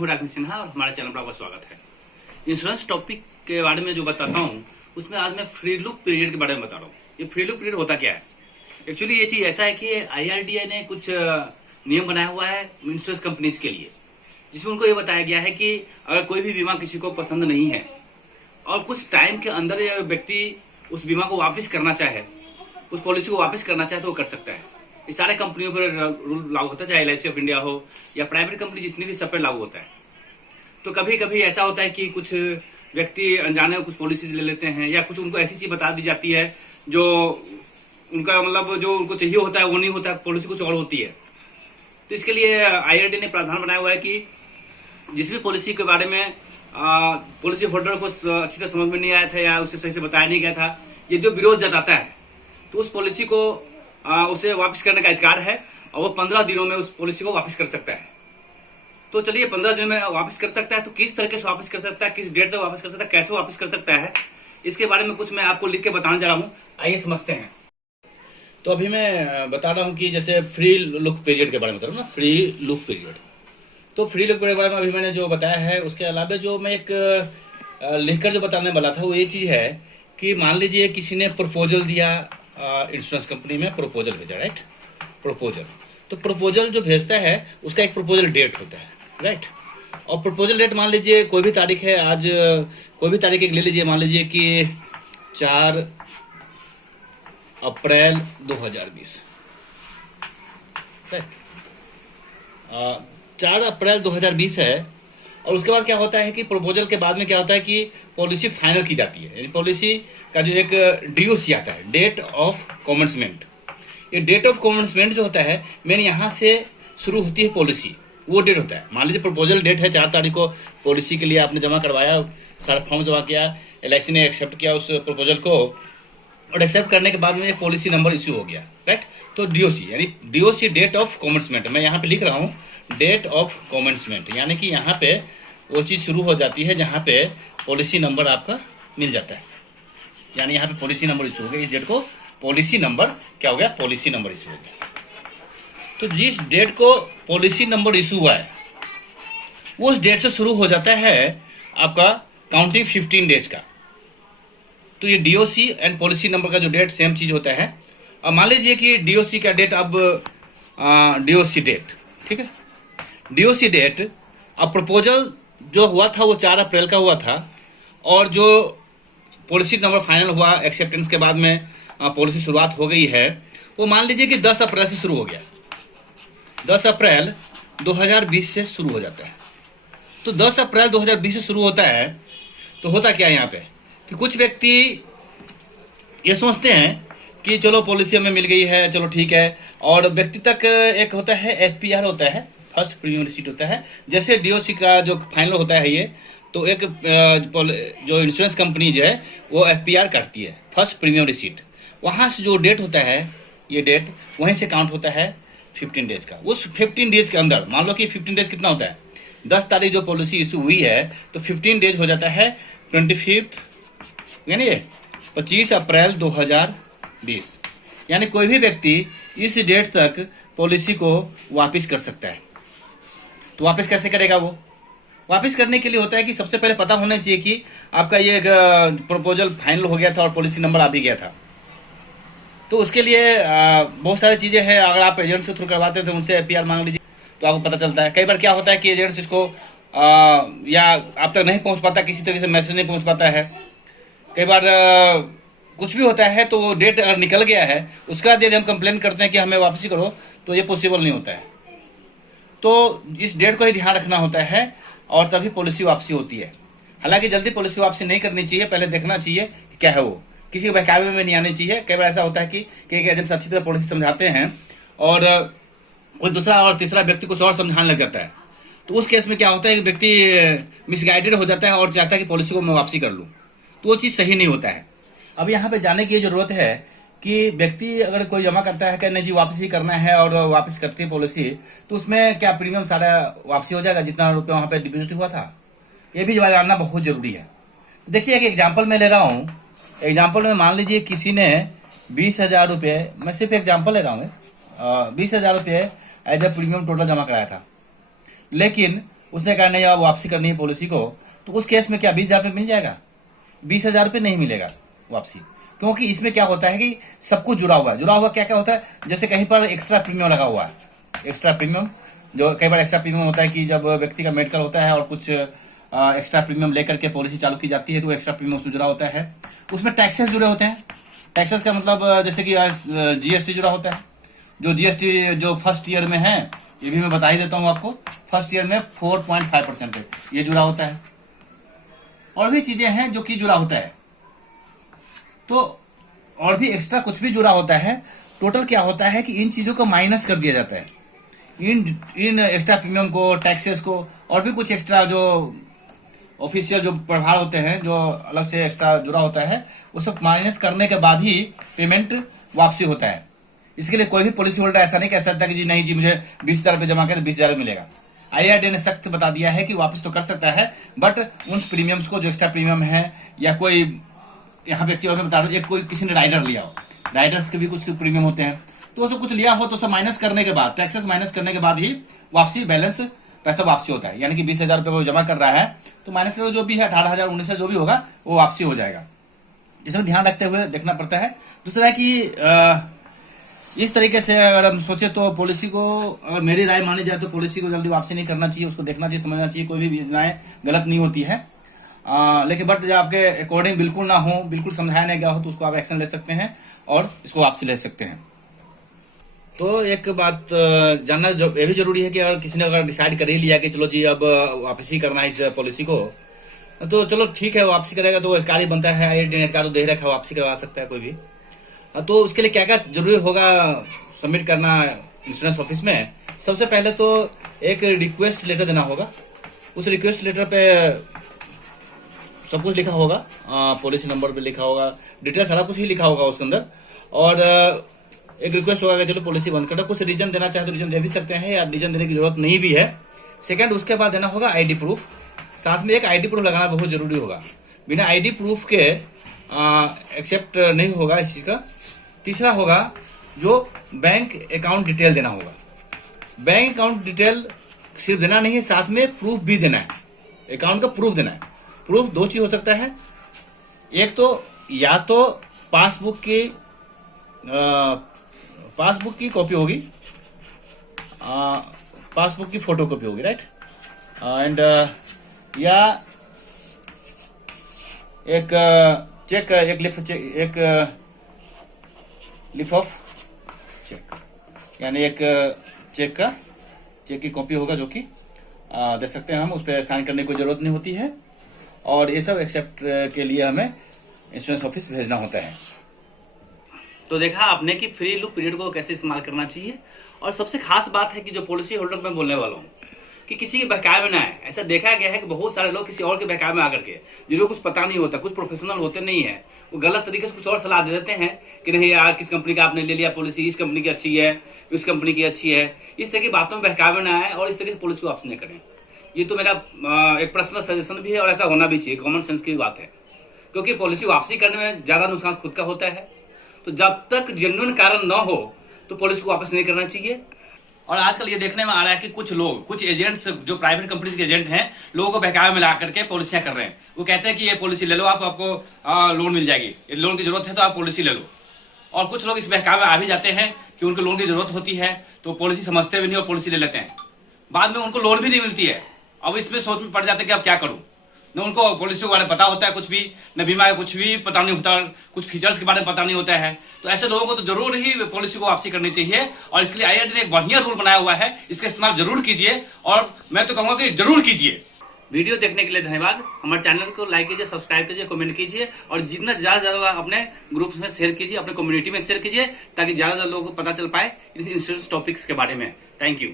हूं राघव सिन्हा और हमारे चैनल पर आपका स्वागत है। इंश्योरेंस टॉपिक के बारे में जो बताता हूं उसमें आज मैं फ्री लुक पीरियड के बारे में बता रहा हूं। ये फ्री लुक पीरियड होता क्या है? एक्चुअली ये चीज ऐसा है कि IRDAI ने कुछ नियम बनाया हुआ है इंश्योरेंस कंपनीज के लिए, जिसमें उनको ये बताया गया है कि अगर कोई भी बीमा किसी को पसंद नहीं है और कुछ टाइम के अंदर ये व्यक्ति उस बीमा को वापस करना चाहे, उस पॉलिसी को वापस करना चाहे तो वो कर सकता है। ये सारे कंपनियों पर रूल लागू होता है, चाहे LIC ऑफ इंडिया हो या प्राइवेट कंपनी जितनी भी, सब पे लागू होता है। तो कभी कभी ऐसा होता है कि कुछ व्यक्ति अनजाने में कुछ पॉलिसीज ले लेते हैं या कुछ उनको ऐसी चीज बता दी जाती है जो उनका मतलब जो उनको चाहिए होता है वो नहीं होता है, पॉलिसी कुछ और होती है। तो इसके लिए IRDAI ने प्रावधान बनाया हुआ है कि जिस भी पॉलिसी के बारे में पॉलिसी होल्डर को अच्छी तरह समझ में नहीं आया था या उसे सही से बताया नहीं गया था, ये जो विरोध जताता है तो उस पॉलिसी को उसे वापस करने का अधिकार है और वो 15 दिनों में उस पॉलिसी को वापस कर सकता है। तो चलिए 15 दिनों में वापस कर सकता है, तो किस तरीके से वापस कर सकता है, किस डेट तक वापस कर सकता है, कैसे वापस कर सकता है, इसके बारे में कुछ मैं आपको लिख के बताने जा रहा हूँ। आइए समझते हैं। तो अभी मैं बता रहा हूँ कि जैसे फ्री लुक पीरियड के बारे में बता रहा हूँ ना, फ्री लुक पीरियड। तो फ्री लुक पीरियड के बारे में अभी मैंने जो बताया है, उसके अलावा जो मैं एक लिखकर जो बताने वाला था वो ये चीज है कि मान लीजिए किसी ने प्रपोजल दिया, इंश्योरेंस कंपनी में प्रपोजल भेजा, राइट, प्रपोजल। तो प्रपोजल जो भेजता है उसका एक प्रपोजल डेट होता है, राइट। और प्रपोजल डेट मान लीजिए कोई भी तारीख है, आज कोई भी तारीख एक ले लीजिए, मान लीजिए कि 4 अप्रैल 2020, 4 अप्रैल 2020 है। और उसके बाद क्या होता है कि प्रपोजल के बाद में क्या होता है कि पॉलिसी फाइनल की जाती है, यानी पॉलिसी का जो एक DOC आता है, डेट ऑफ कमेंसमेंट। ये डेट ऑफ कमेंसमेंट जो होता है मैंने यहाँ से शुरू होती है पॉलिसी, वो डेट होता है। मान लीजिए प्रपोजल डेट है 4 तारीख को, पॉलिसी के लिए आपने जमा करवाया, सारा फॉर्म जमा किया, LIC ने एक्सेप्ट किया उस प्रपोजल को, और एक्सेप्ट करने के बाद में पॉलिसी नंबर इश्यू हो गया, राइट। तो DOC यानी DOC डेट ऑफ कमेंसमेंट, मैं यहाँ पे लिख रहा हूँ डेट ऑफ कमेंसमेंट, यानी कि यहाँ पे वो चीज शुरू हो जाती है जहाँ पे पॉलिसी नंबर आपका मिल जाता है, यानी यहाँ पे पॉलिसी नंबर इश्यू हो गया, इस डेट को पॉलिसी नंबर क्या हो गया, पॉलिसी नंबर इश्यू हो गया। तो जिस डेट को पॉलिसी नंबर इश्यू हुआ है उस डेट से शुरू हो जाता है आपका काउंटिंग 15 डेज का। तो ये DOC एंड पॉलिसी नंबर का जो डेट सेम चीज होता है। अब मान लीजिए कि DOC का डेट, अब DOC डेट, ठीक है, DOC डेट, अब प्रपोजल जो हुआ था वो 4 अप्रैल का हुआ था, और जो पॉलिसी नंबर फाइनल हुआ एक्सेप्टेंस के बाद में पॉलिसी शुरुआत हो गई है, वो मान लीजिए कि 10 अप्रैल से शुरू हो गया, 10 अप्रैल 2020 से शुरू हो जाता है। तो 10 अप्रैल 2020 से शुरू होता है, तो होता क्या है यहाँ पे कि कुछ व्यक्ति ये सोचते हैं कि चलो पॉलिसी हमें मिल गई है, चलो ठीक है, और व्यक्ति तक एक होता है FPR होता है, फर्स्ट प्रीमियम रिसीट होता है। जैसे DOC का जो फाइनल होता है ये, तो एक जो इंश्योरेंस कंपनी जो है वो FPR काटती है, फर्स्ट प्रीमियम रिसीट। वहाँ से जो डेट होता है, ये डेट वहीं से काउंट होता है 15 डेज का। उस 15 डेज के अंदर मान लो कि 15 डेज कितना होता है, 10 तारीख जो पॉलिसी इशू हुई है तो 15 डेज हो जाता है 25 यानी 25 अप्रैल 2020। यानी कोई भी व्यक्ति इस डेट तक पॉलिसी को वापस कर सकता है। तो वापस कैसे करेगा? वो वापस करने के लिए होता है कि सबसे पहले पता होना चाहिए कि आपका ये प्रपोजल फाइनल हो गया था और पॉलिसी नंबर आ भी गया था। तो उसके लिए बहुत सारी चीजें हैं। अगर आप एजेंट से थ्रू करवाते थे, उनसे FPR मांग लीजिए तो आपको पता चलता है। कई बार क्या होता है कि एजेंट्स इसको या आप तक नहीं पहुंच पाता, किसी तरीके से मैसेज नहीं पहुंच पाता है। कई बार कुछ भी होता है, तो वो डेट अगर निकल गया है उसका यदि हम कंप्लेन करते हैं कि हमें वापसी करो, तो ये पॉसिबल नहीं होता है। तो इस डेट को ही ध्यान रखना होता है और तभी पॉलिसी वापसी होती है। हालांकि जल्दी पॉलिसी वापसी नहीं करनी चाहिए, पहले देखना चाहिए कि क्या है वो, किसी के बहकावे में नहीं आनी चाहिए। कई बार ऐसा होता है कि एक एजेंट अच्छी तरह पॉलिसी समझाते हैं और कोई दूसरा और तीसरा व्यक्ति कुछ और समझाने लग जाता है, तो उस केस में क्या होता है कि व्यक्ति मिसगाइडेड हो जाता है और चाहता है कि पॉलिसी को मैं वापसी कर लूँ, तो वो चीज़ सही नहीं होता है। अब यहाँ पे जाने की जरूरत है कि व्यक्ति अगर कोई जमा करता है कि नहीं जी वापसी करना है और वापस करती है पॉलिसी, तो उसमें क्या प्रीमियम सारा वापसी हो जाएगा जितना रुपये वहाँ पे डिपॉजिट हुआ था? ये भी जानना बहुत जरूरी है। देखिए एक एग्जाम्पल मैं ले रहा हूँ। एग्जाम्पल में मान लीजिए किसी ने 20,000 रुपये, मैं सिर्फ एग्जाम्पल ले रहा हूँ, 20,000 रुपये एज ए प्रीमियम टोटल जमा कराया था, लेकिन उसने कहा नहीं अब वापसी करनी है पॉलिसी को, तो उस केस में क्या 20,000 रुपये मिल जाएगा? 20,000 रुपये नहीं मिलेगा वापसी, क्योंकि इसमें क्या होता है कि सब कुछ जुड़ा हुआ क्या क्या होता है, जैसे कहीं पर एक्स्ट्रा प्रीमियम लगा हुआ है, एक्स्ट्रा प्रीमियम, जो कई बार एक्स्ट्रा प्रीमियम होता है कि जब व्यक्ति का मेडिकल होता है और कुछ एक्स्ट्रा प्रीमियम लेकर के पॉलिसी चालू की जाती है, तो एक्स्ट्रा प्रीमियम उसमें जुड़ा होता है। उसमें टैक्सेस जुड़े होते हैं। टैक्सेस का मतलब जैसे कि जीएसटी जुड़ा होता है, जो जीएसटी जो फर्स्ट ईयर में है, ये भी मैं बता ही देता हूँ आपको, फर्स्ट ईयर में 4.5% है, ये जुड़ा होता है। और भी चीजें हैं जो कि जुड़ा होता है, तो और भी एक्स्ट्रा कुछ भी जुड़ा होता है। टोटल क्या होता है कि इन चीजों को माइनस कर दिया जाता है, इन एक्स्ट्रा प्रीमियम को, टैक्सेस को, और भी कुछ एक्स्ट्रा जो ऑफिशियल जो प्रभार होते हैं, जो अलग से एक्स्ट्रा जुड़ा होता है, वो सब माइनस करने के बाद ही पेमेंट वापसी होता है। इसके लिए कोई भी पॉलिसी होल्डर ऐसा नहीं कह सकता कि जी नहीं जी मुझे 20,000 रुपये जमा कर 20,000 मिलेगा। IRDAI ने सख्त बता दिया है कि वापस तो कर सकता है, बट उन प्रीमियम्स को जो एक्स्ट्रा प्रीमियम है, या कोई यहाँ पे मैं बता रहा हूँ, एक कोई किसी ने राइडर लिया हो, राइडर्स के भी कुछ प्रीमियम होते हैं, तो वो सब कुछ लिया हो तो सब माइनस करने के बाद, टैक्सेस माइनस करने के बाद ही वापसी बैलेंस पैसा वापसी होता है। यानी कि 20,000 रुपये वो जमा कर रहा है, तो माइनस का जो भी है 18,000 19,000 जो भी होगा वो वापसी हो जाएगा। इसमें ध्यान रखते हुए देखना पड़ता है। दूसरा है कि इस तरीके से अगर हम सोचे तो पॉलिसी को, अगर मेरी राय मानी जाए तो पॉलिसी को जल्दी वापसी नहीं करना चाहिए, उसको देखना चाहिए, समझना चाहिए, कोई भी योजनाएं गलत नहीं होती है। लेकिन बट जब आपके अकॉर्डिंग बिल्कुल ना हो, बिल्कुल समझाया नहीं गया हो, तो उसको आप एक्शन ले सकते हैं और इसको वापसी ले सकते हैं। तो एक बात जानना जो ये भी जरूरी है कि अगर किसी ने अगर डिसाइड कर ही लिया कि चलो जी अब वापसी करना है इस पॉलिसी को, तो चलो ठीक है, वापसी करेगा तो अधिकारी बनता है, IRDAI का तो दे रखा है, वापसी करवा सकता है कोई भी। तो उसके लिए क्या क्या जरूरी होगा सबमिट करना इंश्योरेंस ऑफिस में? सबसे पहले तो एक रिक्वेस्ट लेटर देना होगा। उस रिक्वेस्ट लेटर पे सब कुछ लिखा होगा, पॉलिसी नंबर भी लिखा होगा, डिटेल सारा कुछ ही लिखा होगा उसके अंदर। और एक रिक्वेस्ट होगा कि चलो पॉलिसी बंद कर दो। कुछ रीजन देना चाहे तो रीजन दे भी सकते हैं, या रीजन देने की जरूरत नहीं भी है। सेकंड, उसके बाद देना होगा ID प्रूफ। साथ में एक ID प्रूफ लगाना बहुत जरूरी होगा, बिना ID प्रूफ के एक्सेप्ट नहीं होगा इस चीज का। तीसरा होगा जो बैंक अकाउंट डिटेल देना होगा। बैंक अकाउंट डिटेल सिर्फ देना नहीं है, साथ में प्रूफ भी देना है, अकाउंट का प्रूफ देना है। प्रूफ दो चीज हो सकता है, एक तो या तो पासबुक की कॉपी होगी, पासबुक की फोटो कॉपी होगी, राइट, एंड या एक चेक, एक लिफ ऑफ चेक, यानी एक चेक की कॉपी होगा, जो कि दे सकते हैं हम, उस पर साइन करने की कोई जरूरत नहीं होती है। और ये सब एक्सेप्ट के लिए हमें इंश्योरेंस ऑफिस भेजना होता है। तो देखा आपने कि फ्री लुक पीरियड को कैसे इस्तेमाल करना चाहिए। और सबसे खास बात है कि जो पॉलिसी होल्डर मैं बोलने वाला हूँ कि किसी के बहकावे में ना आए। ऐसा देखा गया है कि बहुत सारे लोग किसी और के बहकावे में आकर के, जिनको कुछ पता नहीं होता, कुछ प्रोफेशनल होते नहीं है, वो गलत तरीके से कुछ और सलाह दे देते हैं कि नहीं यार किस कंपनी का आपने ले लिया पॉलिसी, इस कंपनी की अच्छी है, उस कंपनी की अच्छी है। इस तरह की बातों में बहकावे में आए और इस तरह से पॉलिसी वापस नहीं करें। ये तो मेरा एक पर्सनल सजेशन भी है, और ऐसा होना भी चाहिए, कॉमन सेंस की बात है। क्योंकि पॉलिसी वापसी करने में ज्यादा नुकसान खुद का होता है, तो जब तक जेन्युइन कारण न हो तो पॉलिसी को वापस नहीं करना चाहिए। और आजकल ये देखने में आ रहा है कि कुछ लोग, कुछ एजेंट्स जो प्राइवेट कंपनीज के एजेंट हैं, लोगों को बहकावे में ला करके पॉलिसियां कर रहे हैं। वो कहते हैं कि ये पॉलिसी ले लो, आपको लोन मिल जाएगी, लोन की जरूरत है तो आप पॉलिसी ले लो। और कुछ लोग इस बहकावे में आ भी जाते हैं कि उनको लोन की जरूरत होती है, तो पॉलिसी समझते भी नहीं और पॉलिसी ले लेते हैं, बाद में उनको लोन भी नहीं मिलती है। अब इसमें सोच में पड़ जाते हैं कि अब क्या करूं, न उनको पॉलिसी के बारे में पता होता है कुछ भी, न बीमा का कुछ भी पता नहीं होता, कुछ फीचर्स के बारे में पता नहीं होता है। तो ऐसे लोगों को तो जरूर ही पॉलिसी को वापसी करनी चाहिए, और इसके लिए IRDAI ने एक बढ़िया रूल बनाया हुआ है, इसका इस्तेमाल जरूर कीजिए, और मैं तो कहूंगा कि जरूर कीजिए। वीडियो देखने के लिए धन्यवाद। हमारे चैनल को लाइक कीजिए, सब्सक्राइब कीजिए, कमेंट कीजिए, और जितना ज्यादा अपने ग्रुप्स में शेयर कीजिए, अपने कम्युनिटी में शेयर कीजिए, ताकि ज्यादा लोगों को पता चल पाए इस इंश्योरेंस टॉपिक्स के बारे में। Thank you.